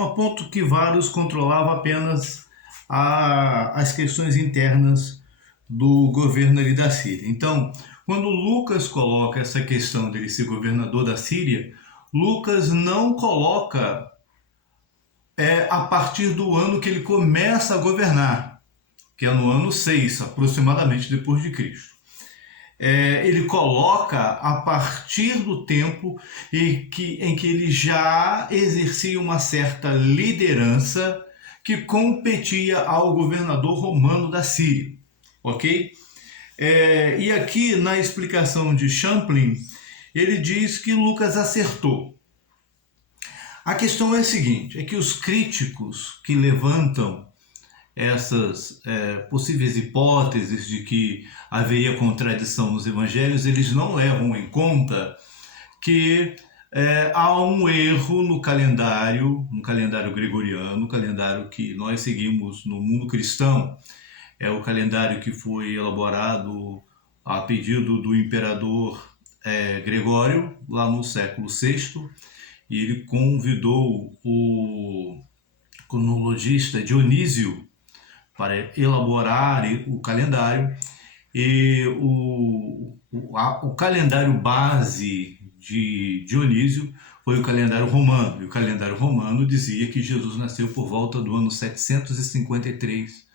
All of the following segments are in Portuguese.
a ponto que Varus controlava apenas as questões internas do governo ali da Síria. Então, quando Lucas coloca essa questão dele ser governador da Síria, Lucas não coloca a partir do ano que ele começa a governar, que é no ano 6, aproximadamente depois de Cristo. Ele coloca a partir do tempo em que ele já exercia uma certa liderança que competia ao governador romano da Síria, ok? E aqui na explicação de Champlin, ele diz que Lucas acertou. A questão é a seguinte, é que os críticos que levantam essas possíveis hipóteses de que haveria contradição nos evangelhos, eles não levam em conta que há um erro no calendário gregoriano, o calendário que nós seguimos no mundo cristão. É o calendário que foi elaborado a pedido do imperador Gregório, lá no século VI, e ele convidou o cronologista Dionísio para elaborar o calendário, e o calendário base de Dionísio foi o calendário romano, e o calendário romano dizia que Jesus nasceu por volta do ano 753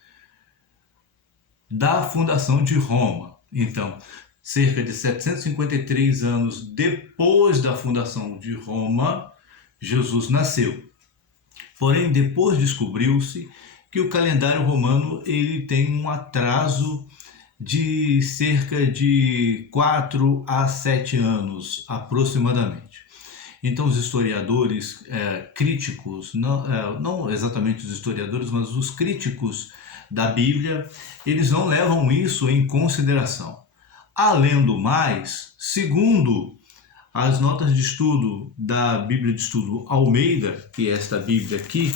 da fundação de Roma. Então, cerca de 753 anos depois da fundação de Roma, Jesus nasceu. Porém, depois descobriu-se que o calendário romano ele tem um atraso de cerca de 4 a 7 anos, aproximadamente. Então, os historiadores críticos, não exatamente os historiadores, mas os críticos da Bíblia, eles não levam isso em consideração. Além do mais, segundo as notas de estudo da Bíblia de Estudo Almeida, que é esta Bíblia aqui,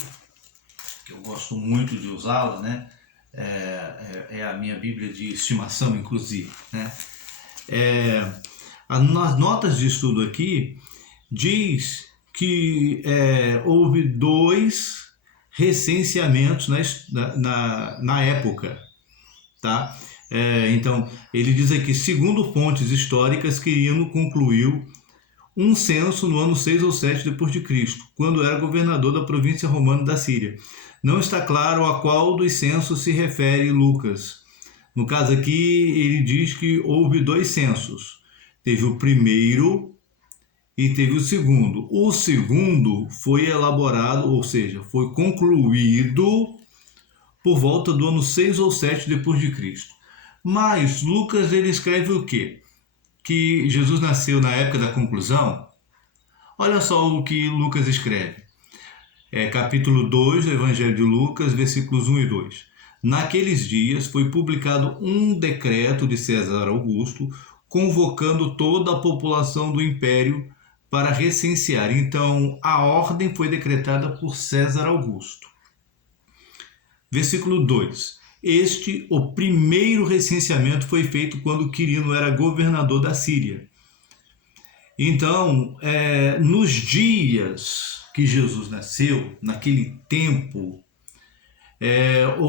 que eu gosto muito de usá-la, né? É a minha Bíblia de estimação, inclusive, né? Nas notas de estudo aqui, diz que houve 2 recenseamentos na época, tá? Então, ele diz aqui, segundo fontes históricas, Quirino concluiu um censo no ano 6 ou 7 depois de Cristo, quando era governador da província romana da Síria. Não está claro a qual dos censos se refere Lucas. No caso aqui, ele diz que houve 2 censos. Teve o primeiro e teve o segundo. O segundo foi elaborado, ou seja, foi concluído por volta do ano 6 ou 7 depois de Cristo. Mas Lucas ele escreve o quê? Que Jesus nasceu na época da conclusão. Olha só o que Lucas escreve. Capítulo 2 do Evangelho de Lucas, versículos 1 e 2. Naqueles dias foi publicado um decreto de César Augusto, convocando toda a população do império para recensear. Então, a ordem foi decretada por César Augusto. Versículo 2. O primeiro recenseamento foi feito quando Quirino era governador da Síria. Então, nos dias que Jesus nasceu, naquele tempo,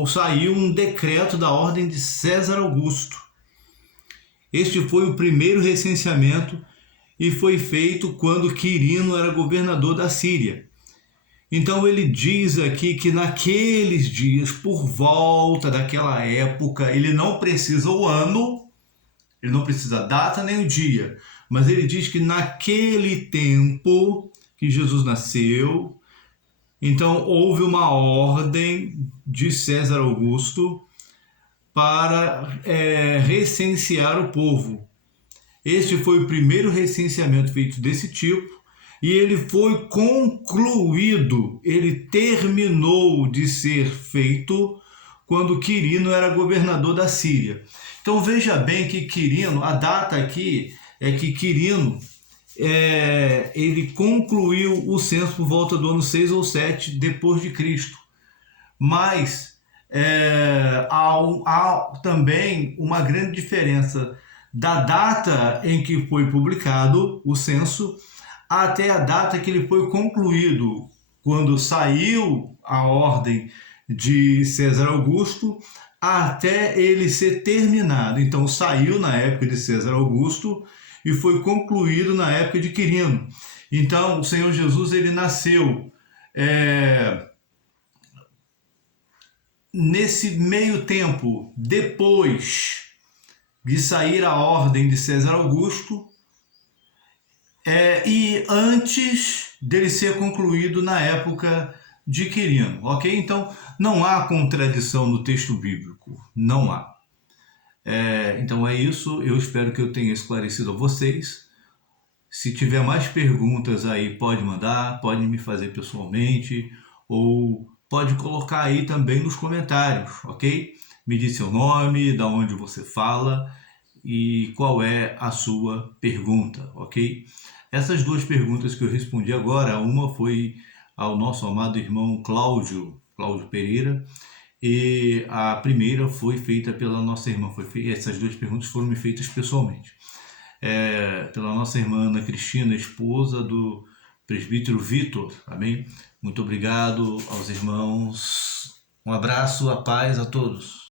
saiu um decreto da ordem de César Augusto. Este foi o primeiro recenseamento e foi feito quando Quirino era governador da Síria. Então ele diz aqui que naqueles dias, por volta daquela época, ele não precisa o ano, ele não precisa a data nem o dia, mas ele diz que naquele tempo que Jesus nasceu, então houve uma ordem de César Augusto para recensear o povo. Este foi o primeiro recenseamento feito desse tipo, e ele foi concluído, ele terminou de ser feito quando Quirino era governador da Síria. Então veja bem que Quirino, a data aqui é que Quirino ele concluiu o censo por volta do ano 6 ou 7 depois de Cristo. Mas há também uma grande diferença da data em que foi publicado o censo até a data que ele foi concluído. quando saiu a ordem de César Augusto, até ele ser terminado. Então, saiu na época de César Augusto e foi concluído na época de Quirino. Então, o Senhor Jesus, ele nasceu nesse meio tempo, depois de sair a ordem de César Augusto, e antes dele ser concluído na época de Quirino, ok? Então, não há contradição no texto bíblico, não há. Então é isso, eu espero que eu tenha esclarecido a vocês. Se tiver mais perguntas aí, pode mandar, pode me fazer pessoalmente, ou pode colocar aí também nos comentários, ok? Me diz seu nome, da onde você fala e qual é a sua pergunta, ok? Essas duas perguntas que eu respondi agora, uma foi ao nosso amado irmão Cláudio Pereira, e a primeira foi feita pela nossa irmã, essas duas perguntas foram me feitas pessoalmente, pela nossa irmã Ana Cristina, esposa do presbítero Vitor, amém? Muito obrigado aos irmãos, um abraço, a paz a todos.